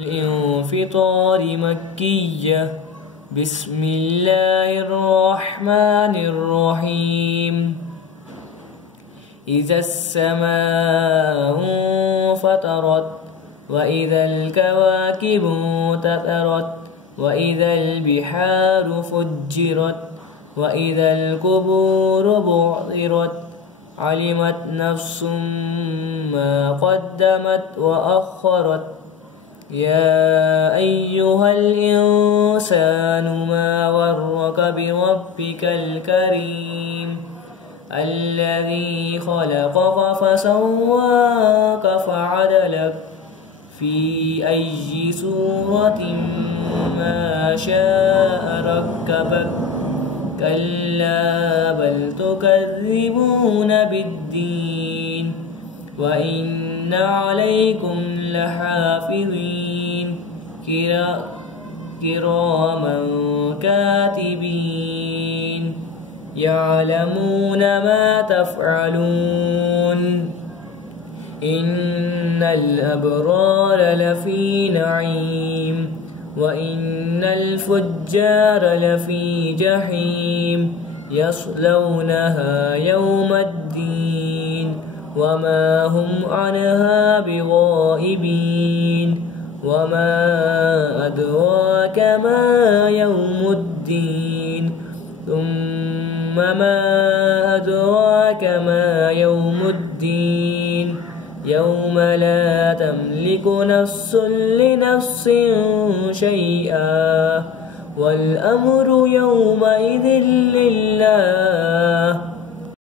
الانفطار مكية. بسم الله الرحمن الرحيم. إذا السماء انفطرت وإذا الكواكب انتثرت وإذا البحار فجرت وإذا القبور بعثرت علمت نفس ما قدمت وأخرت. يا أيها الإنسان ما غرك بربك الكريم الذي خلقك فسواك فعدلك في أي سورة ما شاء ركبك. كلا بل تكذبون بالدين وإن عليكم لحافظين كراما كاتبين يعلمون ما تفعلون. إن الأبرار لفي نعيم وإن الفجار لفي جحيم يصلونها يوم الدين وما هم عنها بغائبين. وما أدراك ما يوم الدين ثم ما أدراك ما يوم الدين يوم لا تملك نفس لنفس شيئا والأمر يومئذ لله